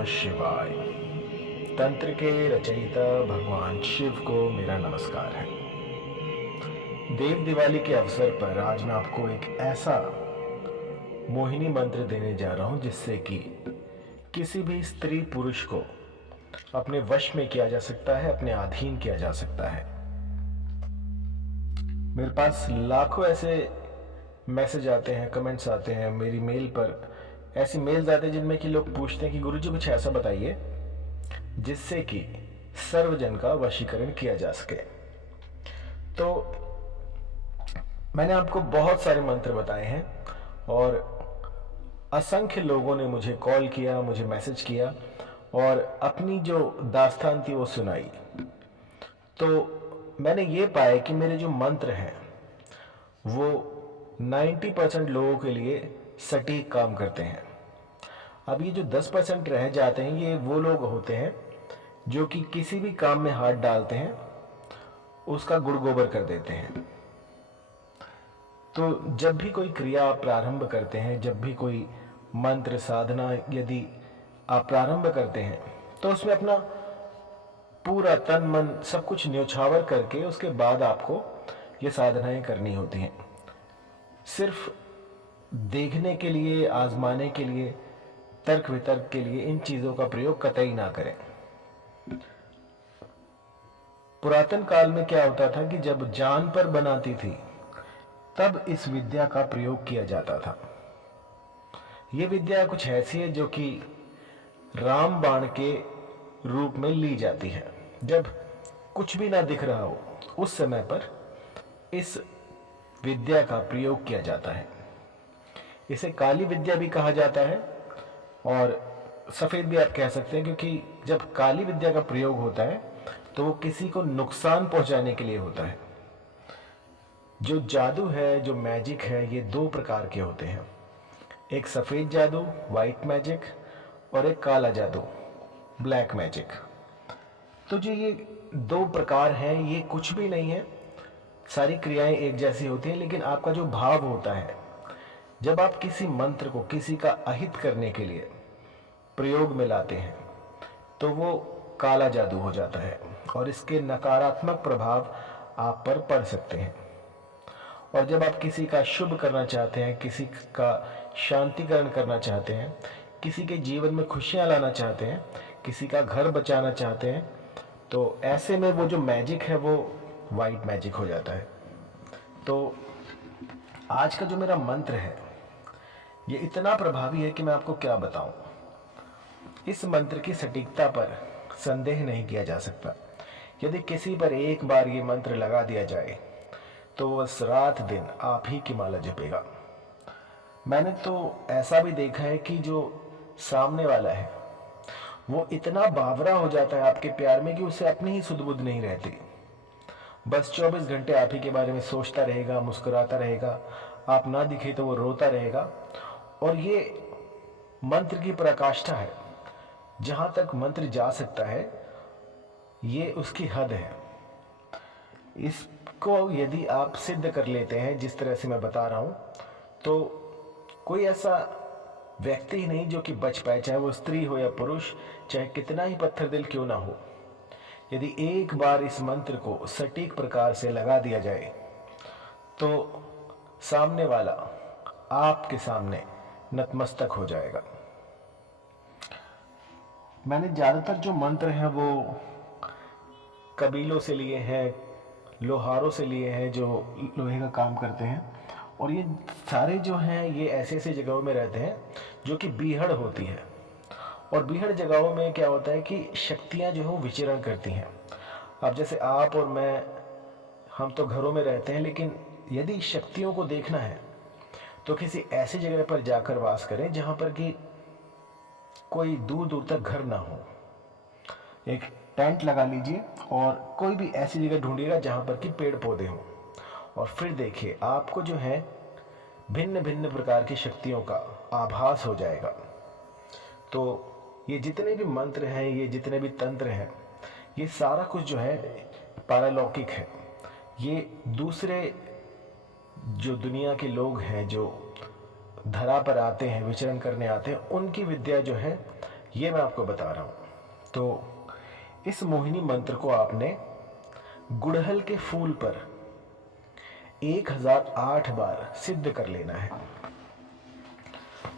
नमः शिवाय। तंत्र के रचयिता भगवान शिव को मेरा नमस्कार है। देव दिवाली के अवसर पर आज मैं आपको एक ऐसा मोहिनी मंत्र देने जा रहा हूं जिससे कि किसी भी स्त्री पुरुष को अपने वश में किया जा सकता है, अपने अधीन किया जा सकता है। मेरे पास लाखों ऐसे मैसेज आते हैं, कमेंट्स आते हैं, मेरी मेल पर ऐसी मेल्स आते हैं जिनमें कि लोग पूछते हैं कि गुरुजी कुछ ऐसा बताइए जिससे कि सर्वजन का वशीकरण किया जा सके। तो मैंने आपको बहुत सारे मंत्र बताए हैं और असंख्य लोगों ने मुझे कॉल किया, मुझे मैसेज किया और अपनी जो दास्तान थी वो सुनाई। तो मैंने ये पाया कि मेरे जो मंत्र हैं वो 90% लोगों के लिए सटीक काम करते हैं। अब ये जो 10% रह जाते हैं ये वो लोग होते हैं जो कि किसी भी काम में हाथ डालते हैं उसका गुड़ गोबर कर देते हैं। तो जब भी कोई क्रिया आप प्रारंभ करते हैं, जब भी कोई मंत्र साधना यदि आप प्रारंभ करते हैं तो उसमें अपना पूरा तन मन सब कुछ न्यौछावर करके उसके बाद आपको ये साधनाएं करनी होती हैं। सिर्फ देखने के लिए, आजमाने के लिए, तर्क वितर्क के लिए इन चीजों का प्रयोग कतई ना करें। पुरातन काल में क्या होता था कि जब जान पर बनाती थी तब इस विद्या का प्रयोग किया जाता था। यह विद्या कुछ ऐसी है जो कि राम बाण के रूप में ली जाती है। जब कुछ भी ना दिख रहा हो उस समय पर इस विद्या का प्रयोग किया जाता है। इसे काली विद्या भी कहा जाता है और सफेद भी आप कह सकते हैं, क्योंकि जब काली विद्या का प्रयोग होता है तो वो किसी को नुकसान पहुंचाने के लिए होता है। जो जादू है, जो मैजिक है, ये दो प्रकार के होते हैं। एक सफेद जादू, व्हाइट मैजिक, और एक काला जादू, ब्लैक मैजिक। तो जो ये दो प्रकार हैं ये कुछ भी नहीं है, सारी क्रियाएं एक जैसी होती हैं, लेकिन आपका जो भाव होता है जब आप किसी मंत्र को किसी का अहित करने के लिए प्रयोग में लाते हैं तो वो काला जादू हो जाता है और इसके नकारात्मक प्रभाव आप पर पड़ सकते हैं। और जब आप किसी का शुभ करना चाहते हैं, किसी का शांतिकरण करना चाहते हैं, किसी के जीवन में खुशियां लाना चाहते हैं, किसी का घर बचाना चाहते हैं, तो ऐसे में वो जो मैजिक है वो वाइट मैजिक हो जाता है। तो आज का जो मेरा मंत्र है ये इतना प्रभावी है कि मैं आपको क्या बताऊं। इस मंत्र की सटीकता पर संदेह नहीं किया जा सकता। यदि किसी पर एक बार ये मंत्र लगा दिया जाए तो बस रात दिन आप ही की माला जपेगा। मैंने तो ऐसा भी देखा है कि जो सामने वाला है वो इतना बावरा हो जाता है आपके प्यार में कि उसे अपनी ही सुध बुध नहीं रहती। बस 24 घंटे आप ही के बारे में सोचता रहेगा, मुस्कुराता रहेगा, आप ना दिखे तो वो रोता रहेगा। और ये मंत्र की पराकाष्ठा है, जहां तक मंत्र जा सकता है ये उसकी हद है। इसको यदि आप सिद्ध कर लेते हैं जिस तरह से मैं बता रहा हूं तो कोई ऐसा व्यक्ति ही नहीं जो कि बच पाए, चाहे वो स्त्री हो या पुरुष, चाहे कितना ही पत्थर दिल क्यों ना हो। यदि एक बार इस मंत्र को सटीक प्रकार से लगा दिया जाए तो सामने वाला आपके सामने नतमस्तक हो जाएगा। मैंने ज्यादातर जो मंत्र हैं वो कबीलों से लिए हैं, लोहारों से लिए हैं जो लोहे का काम करते हैं, और ये सारे जो हैं ये ऐसे ऐसे जगहों में रहते हैं जो कि बीहड़ होती है। और बीहड़ जगहों में क्या होता है कि शक्तियां जो है विचरण करती हैं। अब जैसे आप और मैं, हम तो घरों में रहते हैं, लेकिन यदि शक्तियों को देखना है तो किसी ऐसी जगह पर जाकर वास करें जहां पर कि कोई दूर दूर तक घर ना हो। एक टेंट लगा लीजिए और कोई भी ऐसी जगह ढूंढिएगा जहां पर कि पेड़ पौधे हों, और फिर देखिए आपको जो है भिन्न भिन्न प्रकार की शक्तियों का आभास हो जाएगा। तो ये जितने भी मंत्र हैं, ये जितने भी तंत्र हैं, ये सारा कुछ जो है पारलौकिक है। ये दूसरे जो दुनिया के लोग हैं जो धरा पर आते हैं, विचरण करने आते हैं, उनकी विद्या जो है ये मैं आपको बता रहा हूँ। तो इस मोहिनी मंत्र को आपने गुड़हल के फूल पर 1008 बार सिद्ध कर लेना है।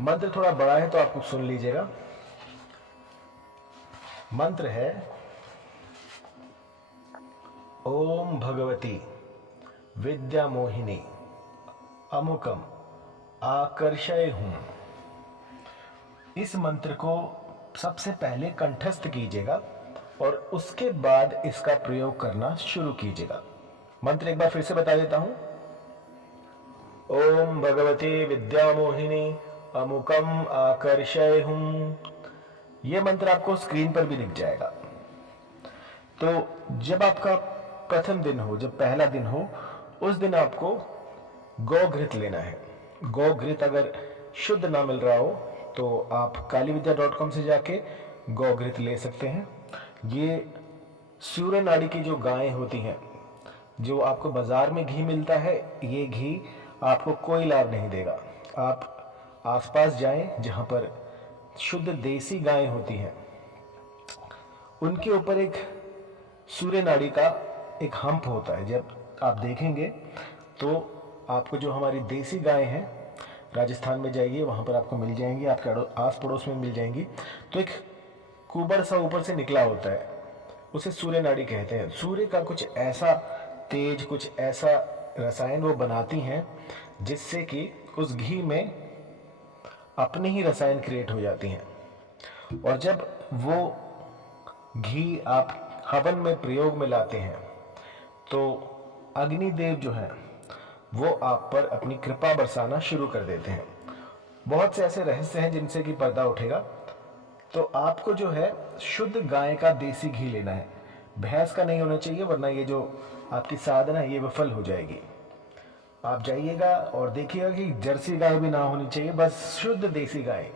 मंत्र थोड़ा बड़ा है तो आप सुन लीजिएगा। मंत्र है ओम भगवती विद्या मोहिनी अमुकम आकर्षय हूं। इस मंत्र को सबसे पहले कंठस्थ कीजिएगा और उसके बाद इसका प्रयोग करना शुरू कीजिएगा। मंत्र एक बार फिर से बता देता हूं। ओम भगवती विद्या मोहिनी अमुकम आकर्षय हूं। यह मंत्र आपको स्क्रीन पर भी दिख जाएगा। तो जब आपका प्रथम दिन हो, जब पहला दिन हो, उस दिन आपको गौघृत लेना है। गौघृत अगर शुद्ध ना मिल रहा हो तो आप kalividya.com से जाके गौघृत ले सकते हैं। ये सूर्य नाड़ी की जो गायें होती हैं, जो आपको बाजार में घी मिलता है, ये घी आपको कोई लाभ नहीं देगा। आप आसपास जाएं जहां पर शुद्ध देसी गायें होती हैं, उनके ऊपर एक सूर्य नाड़ी का एक हम्प होता है। जब आप देखेंगे तो आपको जो हमारी देसी गायें हैं, राजस्थान में जाइए, वहां पर आपको मिल जाएंगी, आपके आस पड़ोस में मिल जाएंगी। तो एक कुबड़ सा ऊपर से निकला होता है, उसे सूर्य नाड़ी कहते हैं। सूर्य का कुछ ऐसा तेज, कुछ ऐसा रसायन वो बनाती हैं जिससे कि उस घी में अपने ही रसायन क्रिएट हो जाती हैं। और जब वो घी आप हवन में प्रयोग में लाते हैं तो अग्निदेव जो है वो आप पर अपनी कृपा बरसाना शुरू कर देते हैं। बहुत से ऐसे रहस्य हैं जिनसे कि पर्दा उठेगा। तो आपको जो है शुद्ध गाय का देसी घी लेना है, भैंस का नहीं होना चाहिए, वरना ये जो आपकी साधना है ये विफल हो जाएगी। आप जाइएगा और देखिएगा कि जर्सी गाय भी ना होनी चाहिए, बस शुद्ध देसी गाय।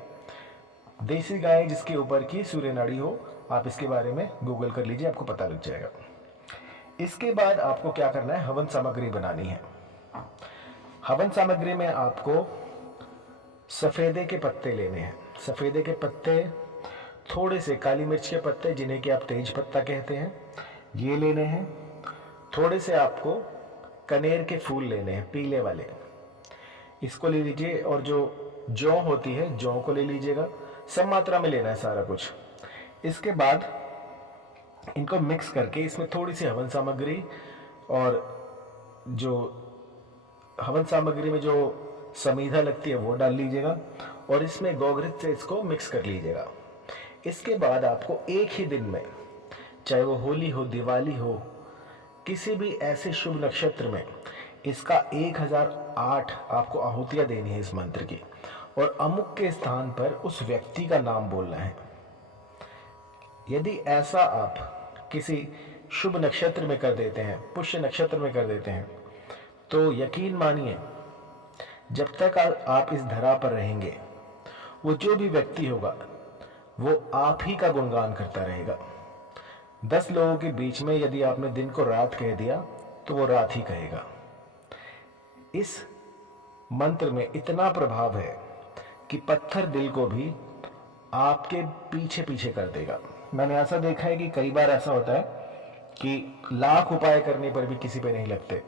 देसी गाय जिसके ऊपर की सूर्य नाड़ी हो, आप इसके बारे में गूगल कर लीजिए, आपको पता लग जाएगा। इसके बाद आपको क्या करना है, हवन सामग्री बनानी है। हवन सामग्री में आपको सफेदे के पत्ते लेने हैं। सफेदे के पत्ते, थोड़े से काली मिर्च के पत्ते जिन्हें कि आप तेज पत्ता कहते हैं, ये लेने हैं। थोड़े से आपको कनेर के फूल लेने हैं, पीले वाले, इसको ले लीजिए। और जो जौ होती है, जौ को ले लीजिएगा। सब मात्रा में लेना है सारा कुछ। इसके बाद इनको मिक्स करके इसमें थोड़ी सी हवन सामग्री, और जो हवन सामग्री में जो समीधा लगती है वो डाल लीजिएगा और इसमें गौघृत से इसको मिक्स कर लीजिएगा। इसके बाद आपको एक ही दिन में, चाहे वो होली हो, दिवाली हो, किसी भी ऐसे शुभ नक्षत्र में इसका 1008 आपको आहुतियां देनी है इस मंत्र की। और अमुक के स्थान पर उस व्यक्ति का नाम बोलना है। यदि ऐसा आप किसी शुभ नक्षत्र में कर देते हैं, पुष्य नक्षत्र में कर देते हैं, तो यकीन मानिए जब तक आप इस धरा पर रहेंगे, वो जो भी व्यक्ति होगा वो आप ही का गुणगान करता रहेगा। 10 लोगों के बीच में यदि आपने दिन को रात कह दिया तो वो रात ही कहेगा। इस मंत्र में इतना प्रभाव है कि पत्थर दिल को भी आपके पीछे पीछे कर देगा। मैंने ऐसा देखा है कि कई बार ऐसा होता है कि लाख उपाय करने पर भी किसी पे नहीं लगते।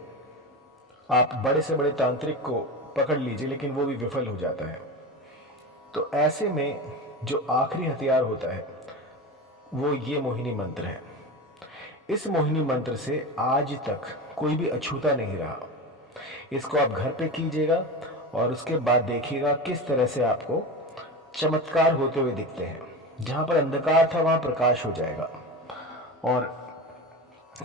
आप बड़े से बड़े तांत्रिक को पकड़ लीजिए, लेकिन वो भी विफल हो जाता है। तो ऐसे में जो आखिरी हथियार होता है वो ये मोहिनी मंत्र है। इस मोहिनी मंत्र से आज तक कोई भी अछूता नहीं रहा। इसको आप घर पे कीजिएगा और उसके बाद देखिएगा किस तरह से आपको चमत्कार होते हुए दिखते हैं। जहां पर अंधकार था वहां प्रकाश हो जाएगा। और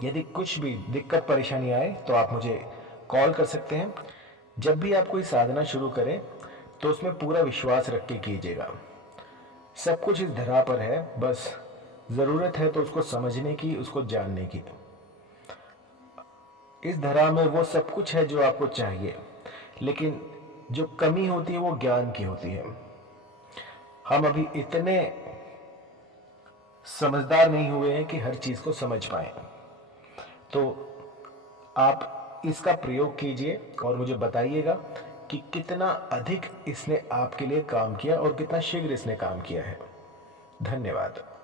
यदि कुछ भी दिक्कत परेशानी आए तो आप मुझे कॉल कर सकते हैं। जब भी आप कोई साधना शुरू करें तो उसमें पूरा विश्वास रख के कीजिएगा। सब कुछ इस धरा पर है, बस जरूरत है तो उसको समझने की, उसको जानने की। इस धरा में वो सब कुछ है जो आपको चाहिए, लेकिन जो कमी होती है वो ज्ञान की होती है। हम अभी इतने समझदार नहीं हुए हैं कि हर चीज को समझ पाए। तो आप इसका प्रयोग कीजिए और मुझे बताइएगा कि कितना अधिक इसने आपके लिए काम किया और कितना शीघ्र इसने काम किया है। धन्यवाद।